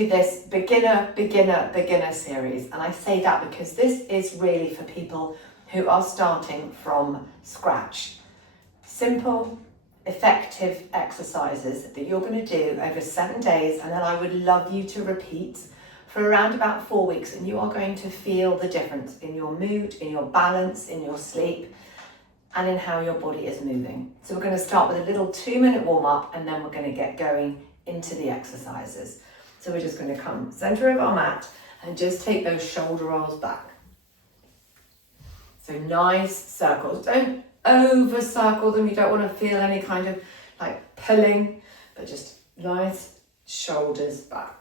to this beginner series. And I say that because this is really for people who are starting from scratch. Simple, effective exercises that you're going to do over 7 days, and then I would love you to repeat for around about 4 weeks, and you are going to feel the difference in your mood, in your balance, in your sleep, and in how your body is moving. So we're going to start with a little 2-minute warm-up, and then we're going to get going into the exercises. So we're just going to come center of our mat and just take those shoulder rolls back. So nice circles. Don't over circle them. You don't want to feel any kind of like pulling, but just nice shoulders back.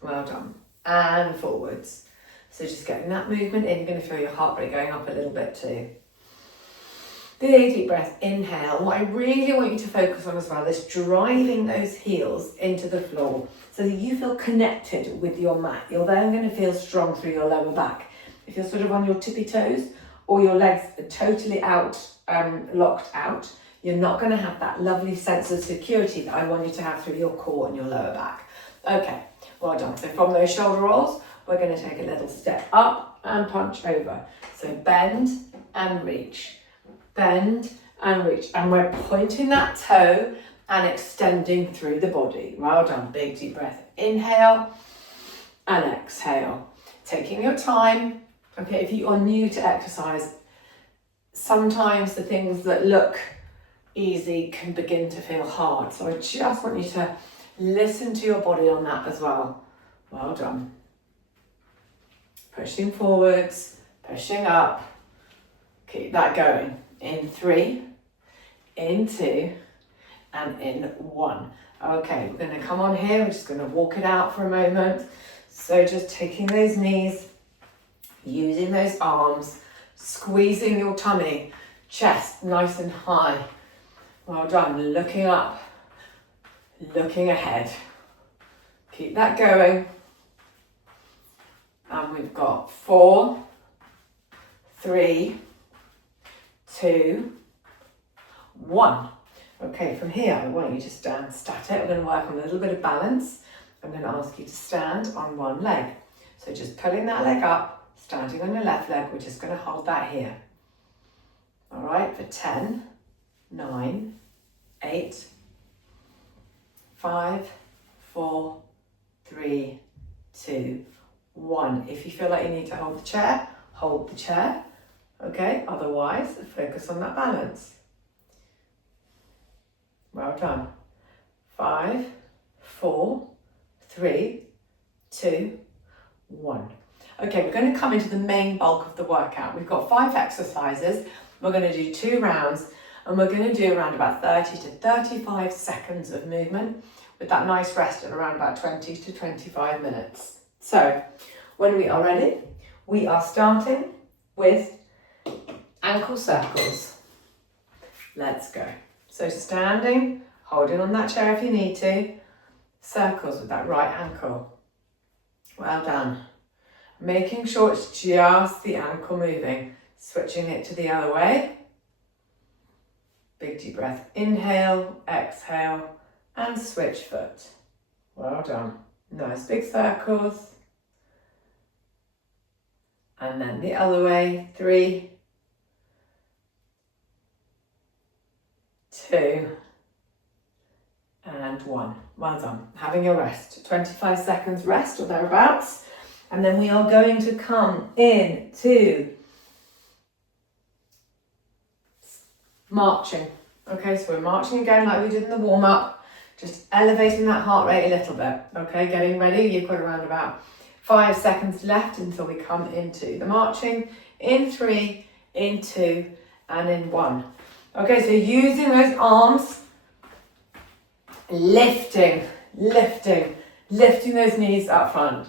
Well done. And forwards. So just getting that movement in. You're going to feel your heart rate going up a little bit too. Big deep breath, inhale. What I really want you to focus on as well is driving those heels into the floor so that you feel connected with your mat. You're then going to feel strong through your lower back. If you're sort of on your tippy toes or your legs are totally out, locked out, you're not going to have that lovely sense of security that I want you to have through your core and your lower back. Okay, well done. So from those shoulder rolls, we're going to take a little step up and punch over. So bend and reach. Bend and reach, and we're pointing that toe and extending through the body. Well done. Big deep breath. Inhale and exhale. Taking your time. Okay, if you are new to exercise, sometimes the things that look easy can begin to feel hard. So I just want you to listen to your body on that as well. Well done. Pushing forwards, pushing up. Keep that going. In 3, in 2, and in 1. Okay, we're going to come on here. We're just going to walk it out for a moment. So just taking those knees, using those arms, squeezing your tummy, chest nice and high. Well done. Looking up, looking ahead. Keep that going. And we've got 4, 3, 2, 1. Okay, from here, I want you to stand static. We're going to work on a little bit of balance. I'm going to ask you to stand on one leg. So just pulling that leg up, standing on your left leg. We're just going to hold that here. All right, for 10, 9, 8, 5, 4, 3, 2, 1. If you feel like you need to hold the chair. Okay, otherwise, focus on that balance. Well done. 5, 4, 3, 2, 1. Okay, we're going to come into the main bulk of the workout. We've got 5 exercises. We're going to do 2 rounds, and we're going to do around about 30 to 35 seconds of movement with that nice rest at around about 20 to 25 minutes. So, when we are ready, we are starting with ankle circles. Let's go. So standing, holding on that chair if you need to, circles with that right ankle. Well done. Making sure it's just the ankle moving, switching it to the other way. Big deep breath. Inhale, exhale, and switch foot. Well done. Nice big circles. And then the other way. 3, 2, and 1. Well done. Having a rest. 25 seconds rest or thereabouts. And then we are going to come into marching. Okay, so we're marching again like we did in the warm-up. Just elevating that heart rate a little bit. Okay, getting ready. You've got around about 5 seconds left until we come into the marching. In 3, in 2, and in 1. Okay, so using those arms, lifting those knees up front.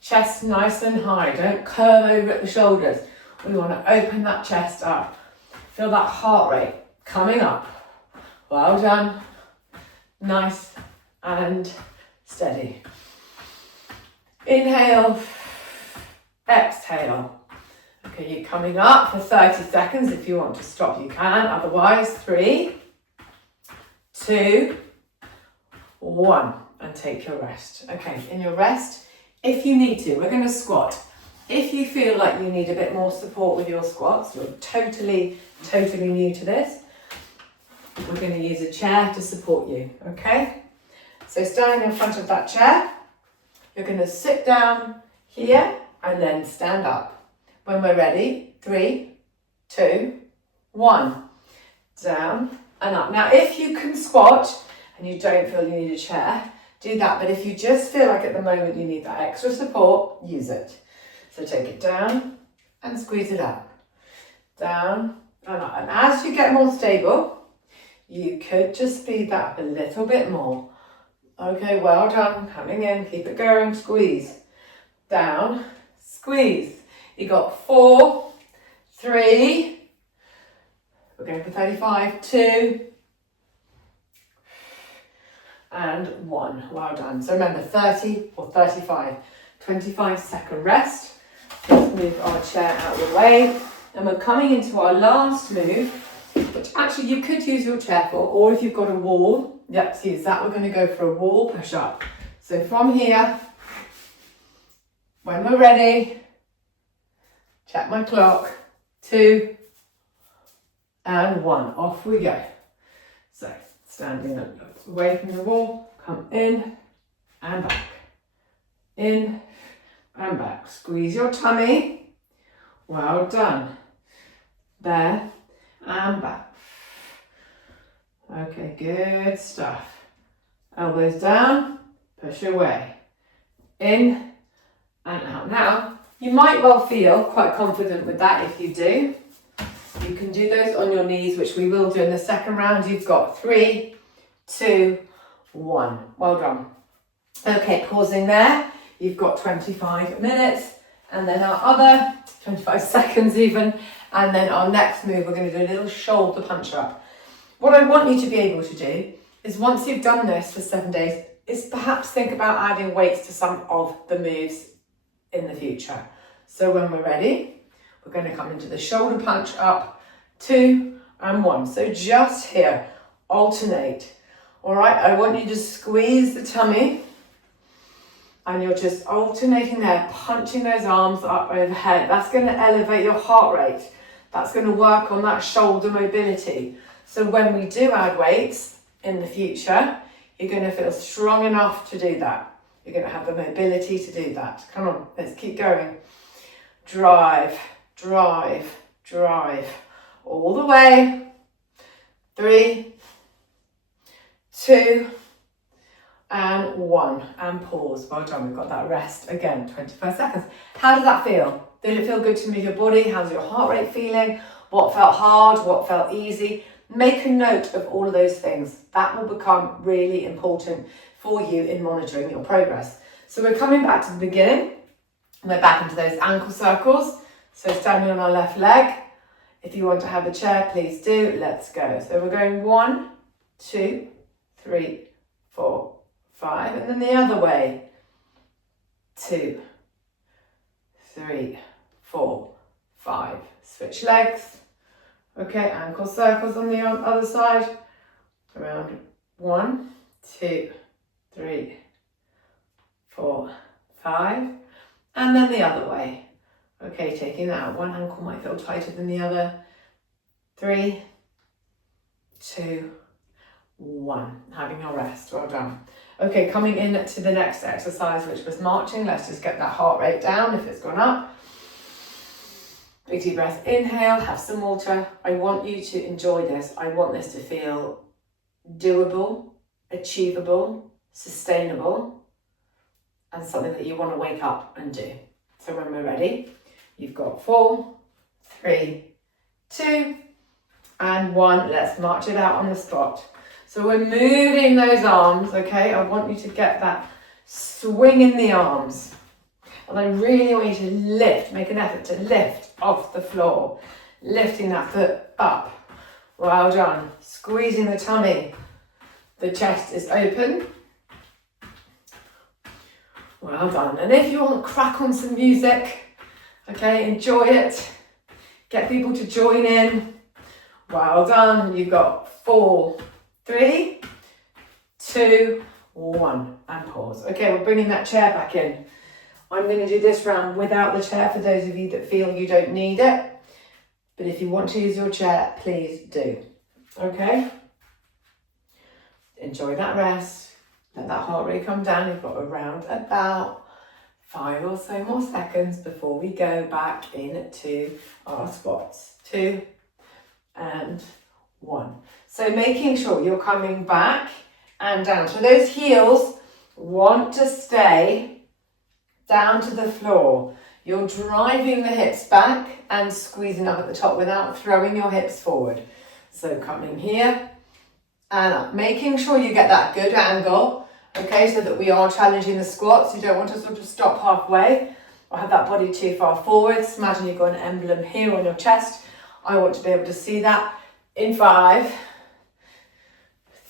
Chest nice and high, don't curve over at the shoulders. We want to open that chest up. Feel that heart rate coming up. Well done. Nice and steady. Inhale, exhale. Okay, you're coming up for 30 seconds. If you want to stop, you can. Otherwise, 3, 2, 1, and take your rest. Okay, in your rest, if you need to, we're going to squat. If you feel like you need a bit more support with your squats, you're totally new to this, we're going to use a chair to support you, okay? So standing in front of that chair, you're going to sit down here and then stand up. When we're ready, 3, 2, 1. Down and up. Now, if you can squat and you don't feel you need a chair, do that. But if you just feel like at the moment you need that extra support, use it. So take it down and squeeze it up. Down and up. And as you get more stable, you could just speed that up a little bit more. Okay, well done. Coming in, keep it going, squeeze. Down, squeeze. You got 4, 3, we're going for 35, 2, and 1. Well done. So remember, 30 or 35, 25-second rest. Let's move our chair out of the way. And we're coming into our last move, which actually you could use your chair for, or if you've got a wall, let's use that. We're going to go for a wall push-up. So from here, when we're ready, check my clock, 2, and 1. Off we go. So standing up, away from the wall, come in and back. In and back. Squeeze your tummy. Well done. There and back. Okay, good stuff. Elbows down, push away. In and out. Now, you might well feel quite confident with that. If you do, you can do those on your knees, which we will do in the second round. You've got 3, 2, 1. Well done. Okay, pausing there. You've got 25 minutes, and then our other 25 seconds even, and then our next move, we're going to do a little shoulder punch up. What I want you to be able to do is, once you've done this for 7 days, is perhaps think about adding weights to some of the moves in the future. So when we're ready, we're going to come into the shoulder punch up, 2 and 1. So just here, alternate. All right, I want you to squeeze the tummy, and you're just alternating there, punching those arms up overhead. That's going to elevate your heart rate. That's going to work on that shoulder mobility. So when we do add weights in the future, you're going to feel strong enough to do that. You're going to have the mobility to do that. Come on, let's keep going. Drive, drive, drive. All the way. 3, 2, and 1. And pause. Well done, we've got that rest. Again, 25 seconds. How does that feel? Did it feel good to move your body? How's your heart rate feeling? What felt hard? What felt easy? Make a note of all of those things. That will become really important for you in monitoring your progress. So we're coming back to the beginning. We're back into those ankle circles. So standing on our left leg. If you want to have a chair, please do. Let's go. So we're going 1, 2, 3, 4, 5. And then the other way. 2, 3, 4, 5. Switch legs. Okay, ankle circles on the other side. Around 1, 2, 3, 4, 5. And then the other way. Okay, taking that out. One ankle might feel tighter than the other. 3, 2, 1. Having your rest. Well done. Okay, coming in to the next exercise, which was marching. Let's just get that heart rate down if it's gone up. Big deep breath. Inhale, have some water. I want you to enjoy this. I want this to feel doable, achievable, sustainable, and something that you want to wake up and do. So when we're ready, you've got 4, 3, 2, and 1. Let's march it out on the spot. So we're moving those arms, okay? I want you to get that swing in the arms. And I really want you to lift, make an effort to lift off the floor. Lifting that foot up. Well done. Squeezing the tummy. The chest is open. Well done. And if you want to crack on some music, okay, enjoy it. Get people to join in. Well done. You've got 4, 3, 2, 1, and pause. Okay, we're bringing that chair back in. I'm going to do this round without the chair for those of you that feel you don't need it. But if you want to use your chair, please do. Okay? Enjoy that rest. Let that heart rate come down. You've got around about 5 or so more seconds before we go back into our squats. 2 and 1. So making sure you're coming back and down. So those heels want to stay down to the floor. You're driving the hips back and squeezing up at the top without throwing your hips forward. So coming here and up, making sure you get that good angle, okay, so that we are challenging the squats. You don't want to sort of stop halfway or have that body too far forwards. Imagine you've got an emblem here on your chest. I want to be able to see that in 5,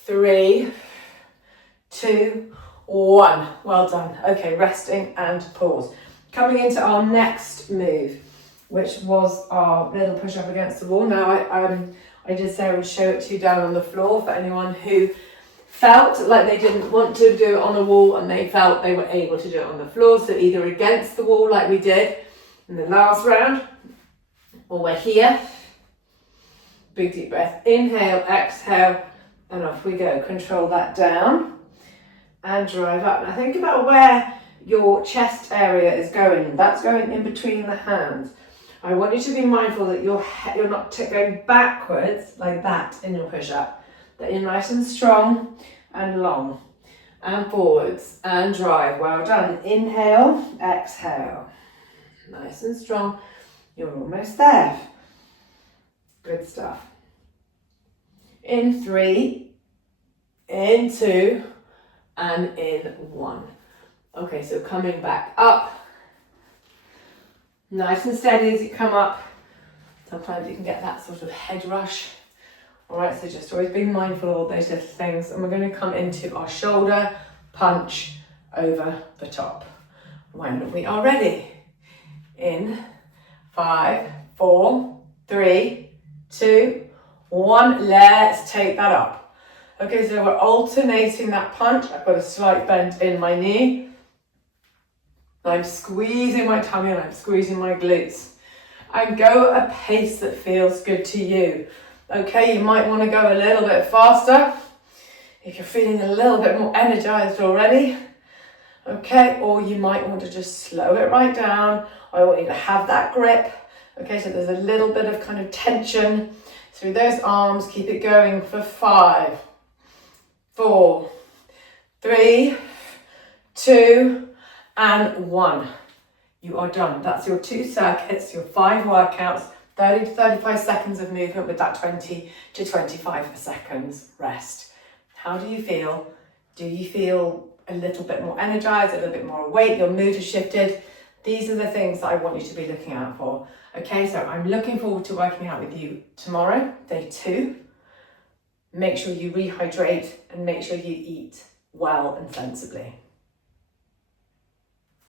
3, 2, 1. Well done. Okay, resting and pause. Coming into our next move, which was our little push up against the wall. Now I did say I would show it to you down on the floor for anyone who felt like they didn't want to do it on a wall and they felt they were able to do it on the floor. So either against the wall like we did in the last round, or we're here. Big deep breath. Inhale, exhale, and off we go. Control that down and drive up. Now think about where your chest area is going. That's going in between the hands. I want you to be mindful that you're not going backwards like that in your push-up, that you're nice and strong and long and forwards and drive. Well done. Inhale, exhale. Nice and strong. You're almost there. Good stuff. In 3, in 2, and in 1. Okay, so coming back up. Nice and steady as you come up. Sometimes you can get that sort of head rush. All right, so just always being mindful of all those little things. And we're going to come into our shoulder punch over the top when we are ready. In 5, 4, 3, 2, 1. Let's take that up. Okay, so we're alternating that punch. I've got a slight bend in my knee. I'm squeezing my tummy and I'm squeezing my glutes. And go at a pace that feels good to you. Okay, you might want to go a little bit faster if you're feeling a little bit more energized already. Okay, or you might want to just slow it right down. I want you to have that grip. Okay, so there's a little bit of kind of tension through those arms. Keep it going for 5, 4, 3, 2, and 1. You are done. That's your 2 circuits, your 5 workouts, 30 to 35 seconds of movement with that 20 to 25 seconds rest. How do you feel? Do you feel a little bit more energized, a little bit more awake? Your mood has shifted? These are the things that I want you to be looking out for. Okay, so I'm looking forward to working out with you tomorrow, day 2. Make sure you rehydrate and make sure you eat well and sensibly.